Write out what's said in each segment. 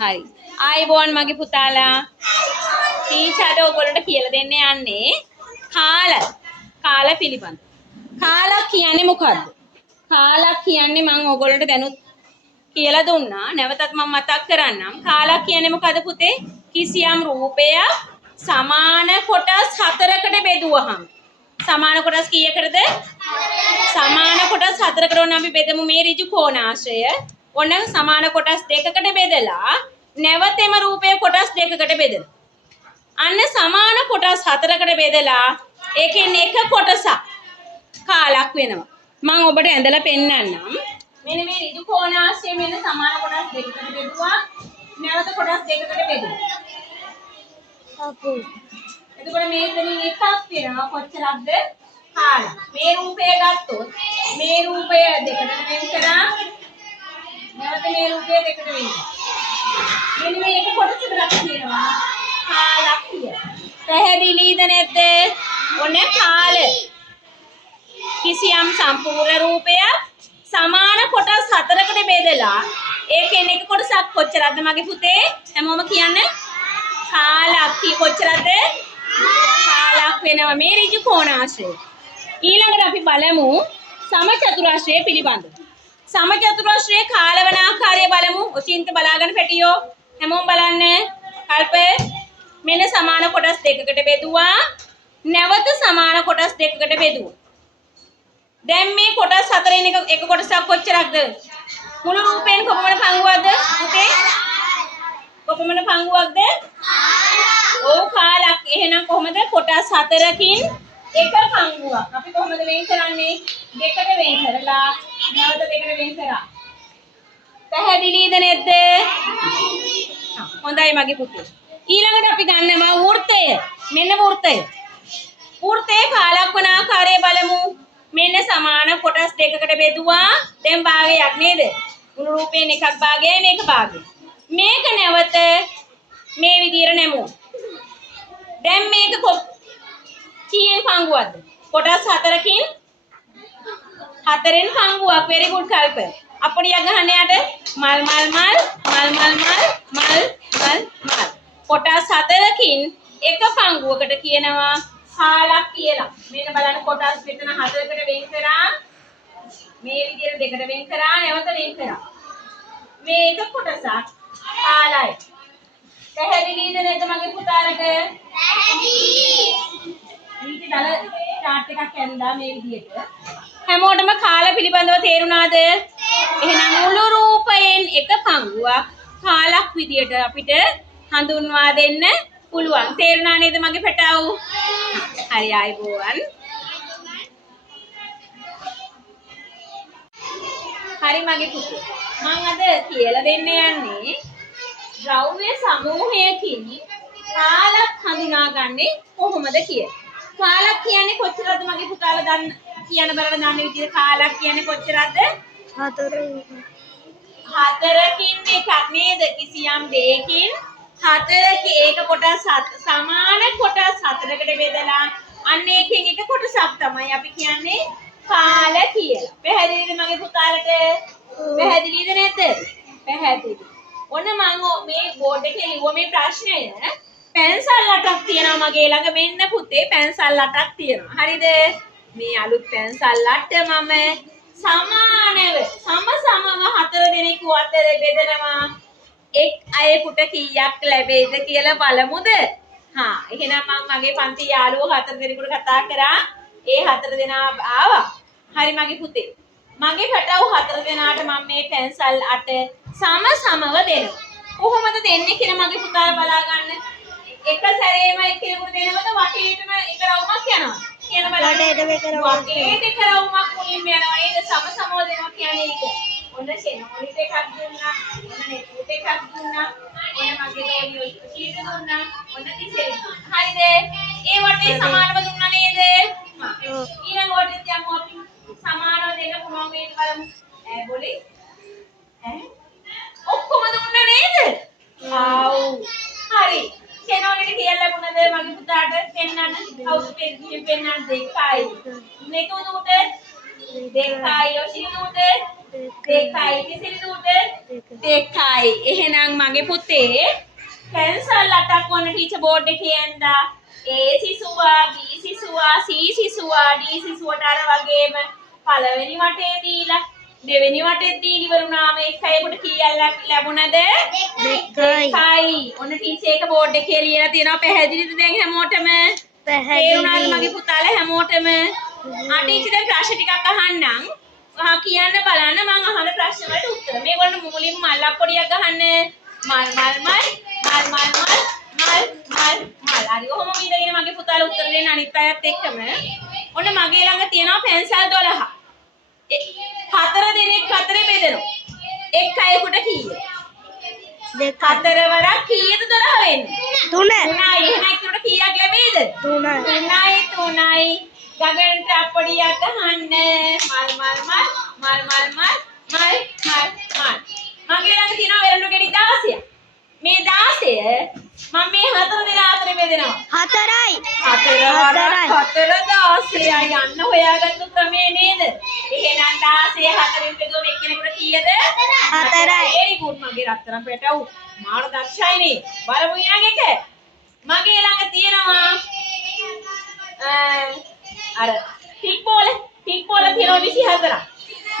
හරි. ආයිබෝන් මගේ පුතාලා. ටීචර්ට ඔයගොල්ලන්ට කියලා දෙන්න යන්නේ කාල පිළිබඳ. කාලා කියන්නේ මොකද්ද? කාලා කියන්නේ මම ඔයගොල්ලන්ට දැනුත් කියලා දුන්නා. නැවතත් මම මතක් කරන්නම්. කාලා කියන්නේ මොකද පුතේ? කිසියම් රූපයක් සමාන කොටස් හතරකට බෙදුවහම. සමාන කොටස් කීයකටද? සමාන කොටස් හතරකට ඕන අපි බෙදමු මේ ඍජු කෝණාශ්‍රය. ඔන්න සමාන කොටස් දෙකකට බෙදලා නැවතෙම රූපය කොටස් දෙකකට බෙදලා. අන්න සමාන කොටස් හතරකට බෙදලා ඒකෙන් එක කොටසක් කාලක් වෙනවා. මම ඔබට ඇඳලා පෙන්නන්නම්. මෙන්න මේ ඍජු කෝණාශ්‍රය මෙන්න සමාන කොටස් දෙකකට බෙදුවා. නැවත කොටස් දෙකකට බෙදුවා. අපෝ. එතකොට මේකෙන් එකක් වෙනවා කොච්චරක්ද? කාල. මේ රූපය ගත්තොත් මේ රූපය දෙකට වෙන් කරා. නැවත මේ රූපය දෙකට වෙන් කරා. මෙන්න මේ එක කොටසකට කියනවා කාලක් කියලා. පැහැදිලිද නැද්ද? ඔන්න කාල. කිසියම් සම්පූර්ණ රූපයක් සමාන කොටස් හතරකට බෙදලා ඒකෙන් එක කොටසක් කොච්චරද මගේ පුතේ? හැමෝම කියන්නේ කාලක්. කොච්චරද? කාලක් වෙනවා මේ ඍජු කෝණාශ්‍රය. ඊළඟට අපි බලමු සමචතුරාශ්‍රය පිළිබඳව. සමචතුරාශ්‍රයේ කාලවන ආකාරය බලමු. ඔචින්ත බලාගෙන පැටියෝ හැමෝම බලන්න. කල්ප මෙන්න සමාන කොටස් දෙකකට බෙදුවා. නැවත සමාන කොටස් දෙකකට බෙදුවා. දැන් මේ කොටස් හතරෙන් එක කොටසක් කොච්චරක්ද? මුළු රූපයෙන් කොපමණ පංගුවක්ද පුතේ? කොපමණ පංගුවක්ද? ඔව් කාලක්. එහෙනම් කොහොමද කොටස් හතරකින් එක පංගුවක්. අපි කොහොමද වෙන් කරන්නේ? දෙකට වෙන් කරලා නැවත දෙකට වෙන් කරා. පැහැදිලිද නැද්ද? හොඳයි මගේ පුතේ. ඊළඟට අපි ගන්නවා වෘත්තය. මෙන්න වෘත්තය. වෘත්තයේ කාලක් වන ආකාරය බලමු. මෙන්න සමාන කොටස් දෙකකට බෙදුවා. දැන් භාගයක් නේද? මුළු රූපයෙන් එකක් භාගයයි මේක භාගය. මේක නැවත මේ විදිහට නැමුවා. දැන් මේක කීයෙන් පංගුවක්ද? කොටස් හතරකින් හතරෙන් පංගුවක්. very good කල්ප. අපඩියක් ගහන්න යට මල් මල් මල් මල් මල් මල් මල් මල් මල්. කොටස් හතරකින් එක පංගුවකට කියනවා කාලක් කියලා. මේක බලන්න කොටස් මෙතන හතරකට වෙන් කරා. මේ විදිහට දෙකට වෙන් කරා නැවත වෙන් කරා. මේක කොටසක් කාලයි. පැහැදිලිද නැද්ද මගේ පුතාලට? පැහැදිලි. ඊට දල chart එකක් ඇඳලා මේ විදිහට. හැමෝටම කාල පිළිබඳව තේරුණාද? එහෙනම් මුළු රූපයෙන් එක පංගුවක් කාලක් විදිහට අපිට හඳුන්වා දෙන්න පුළුවන්. තේරුණා නේද මගේ පැටවු? හරි ආයිබෝවන්. හරි මගේ පුතේ. මම අද කියලා දෙන්න යන්නේ ද්‍රව්‍ය සමූහයකින් කාලක් හඳුනාගන්නේ කොහොමද කියලා. කාලක් කියන්නේ කොච්චරද මගේ පුතාලා දන්න කියන බලන්න දන්න විදිහට කාලක් කියන්නේ කොච්චරද? හතරකින් එකක් නේද? කිසියම් දෙයකින් හතරක ඒක කොටස් සමාන කොටස් හතරකට බෙදලා අන්න එකෙන් එක කොටසක් තමයි අපි කියන්නේ කාල කියලා. පැහැදිලිද මගේ පුතාලට? පැහැදිලිද නැද්ද? පැහැදිලි. ඔන්න මම මේ බෝඩ් එකේ ලිව්ව මේ ප්‍රශ්නය පැන්සල් 8ක් තියෙනවා මගේ ළඟ. මෙන්න පුතේ පැන්සල් 8ක් තියෙනවා. හරිද? මේ අලුත් පැන්සල් 8 මම සමානව සමසමව හතර දෙනෙකු අතර බෙදනවා. එක් අයෙකුට කීයක් ලැබෙයිද කියලා බලමුද? එහෙනම් මම මගේ පන්ති යාළුවෝ හතර දෙනෙකුට කතා කරා. ඒ හතර දෙනා ආවා. හරි මගේ පුතේ. මගේ පැටවු හතර දෙනාට මම මේ පැන්සල් 8 සමසමව දෙනවා. කොහොමද දෙන්නේ කියලා මගේ පුතාලා බලා ගන්න. එක සැරේම එක්කෙනෙකුට දෙනවද වටේටම එක රවුමක් යනවා? කියන බලන්න. වටේට එක රවුමක් මුලින්ම යනවා. ඒක සමසමව දෙනවා කියන්නේ ඒක. ඔන්න සෙනෝලිට එකක් දුන්නා. ඔන්න නෙටුට එකක් දුන්නා. ඔන්න මගේ දෝනිය කීයට දුන්නා. ඔන්න තිසෙලි දුන්නා. හරිද? ඒ වටේ සමානව දුන්නා නේද? ඊළඟ වටේත් යමු අපි සමානව දෙන්න පුළුවන් වේද බලමු. බොලි. ඔක්කොම දුන්නා නේද? ආව්. හරි. සෙනෝලිට කියලා ලැබුණද මගේ පුතාට පෙන්නන්න. කවුද පෙන්නන්න දෙකයි. නෙටුට දෙකයි. ඔසිලි දුට දෙකයි. තිසෙලි දුට දෙකයි. එහෙනම් මගේ පුතේ පැන්සල් 8ක් ඔන්න ටීචර් බෝඩ් එකේ ඇඳා. A සිසුවා, B සිසුවා, C සිසුවා, D සිසුවට අර වගේම පළවෙනි වටේ දීලා දෙවෙනි වටේ දීලි වරුණාම එකයිකට කීයක් ලැබුණද? දෙකයි. ඔන්න ටීචර් එක බෝඩ් එකේ ලියලා තියෙනවා. පැහැදිලිද දැන් හැමෝටම? පැහැදිලි. මගේ පුතාලා හැමෝටම. ටීචර් දැන් ප්‍රශ්න ටිකක් අහන්නම්. කියන්න බලන්න මම අහන ප්‍රශ්න වලට උත්තර. මේගොල්ලෝ මුලින්ම මල්ලක් පොඩියක් ගහන්න. මල් මල් මල් මල් මල් මල් මල් මල් මල්. හරි. ඔහොම ඉඳගෙන මගේ පුතාලා උත්තර දෙන්න අනිත් අයත් එක්කම. ඔන්න මගේ ළඟ තියෙනවා පෙන්සල් 12. හතර දෙනෙක් අතරේ බෙදෙනවා. එක් අයෙකුට කීයද? හතර වරක් කීයද 12 වෙන්නේ? 3. 3යි. එහෙනම් එක්කෙනෙකුට කීයක් ලැබෙයිද? 3යි 3යි. ගගනට අප්පඩියක් අහන්න. මල් මල් මල් මල් මල් මල් මල් මල් මල්. මගේ ළඟ තියෙනවා වෙරළු ගෙඩි 16ක්. මේ 16 මම මේ හතර දෙනා අතරේ බෙදෙනවා. 4යි. 4 16යි යන්න හොයාගත්තු ක්‍රමේ නේද? එහෙනම් 16 4න් බෙදුවම එක්කෙනෙකුට කීයද? 4යි. very good මගේ රත්තරන් පැටවු. මාර දක්ෂයි නේ. බලමු ඊළඟ එක. මගේ ළඟ තියෙනවා අර ටික් බෝල තියෙනවා 24ක්.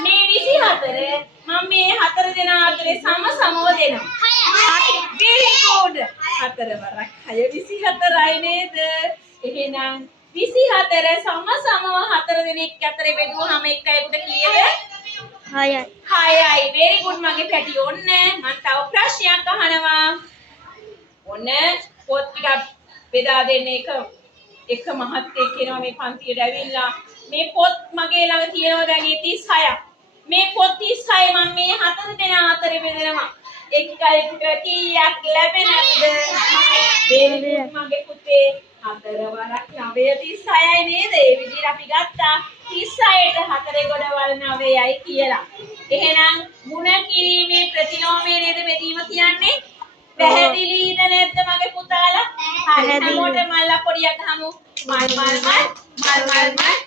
මේ 24 මම මේ හතර දෙනා අතරේ සමව දෙනවා. very good. හතර වරක් 6 24යි නේද? එහෙනම් 24 සමව හතර දෙනෙක් අතරේ බෙදුවහම එක් අයෙකුට කීයද? 6යි. 6යි. very good මගේ පැටි. ඔන්න මම තව ප්‍රශ්නයක් අහනවා. ඔන්න පොත් ටිකක් බෙදා දෙන්න එක මහත්තයෙක් කෙනා මේ පන්තියට ඇවිල්ලා මේ පොත් මගේ ළඟ තියෙනවා දැන් 36ක්. මේ පොත් 36 මම මේ හතර දෙනා අතරේ බෙදනවා. එක් අයෙකුට කීයක් ලැබෙනවද? මගේ පුතේ හතර වරක් 9 36යි නේද? ඒ විදිහට අපි ගත්තා 36ට හතරේ ගොඩවල් 9යි කියලා. එහෙනම් ಗುಣ කිරීමේ ප්‍රතිලෝමය නේද බෙදීම කියන්නේ? පැහැදිලිද නැද්ද මගේ පුතාලා? හරි. හැමෝටම මල්ලා පොඩියක් ගහමු. මල් මල් මල් මල් මල් මල්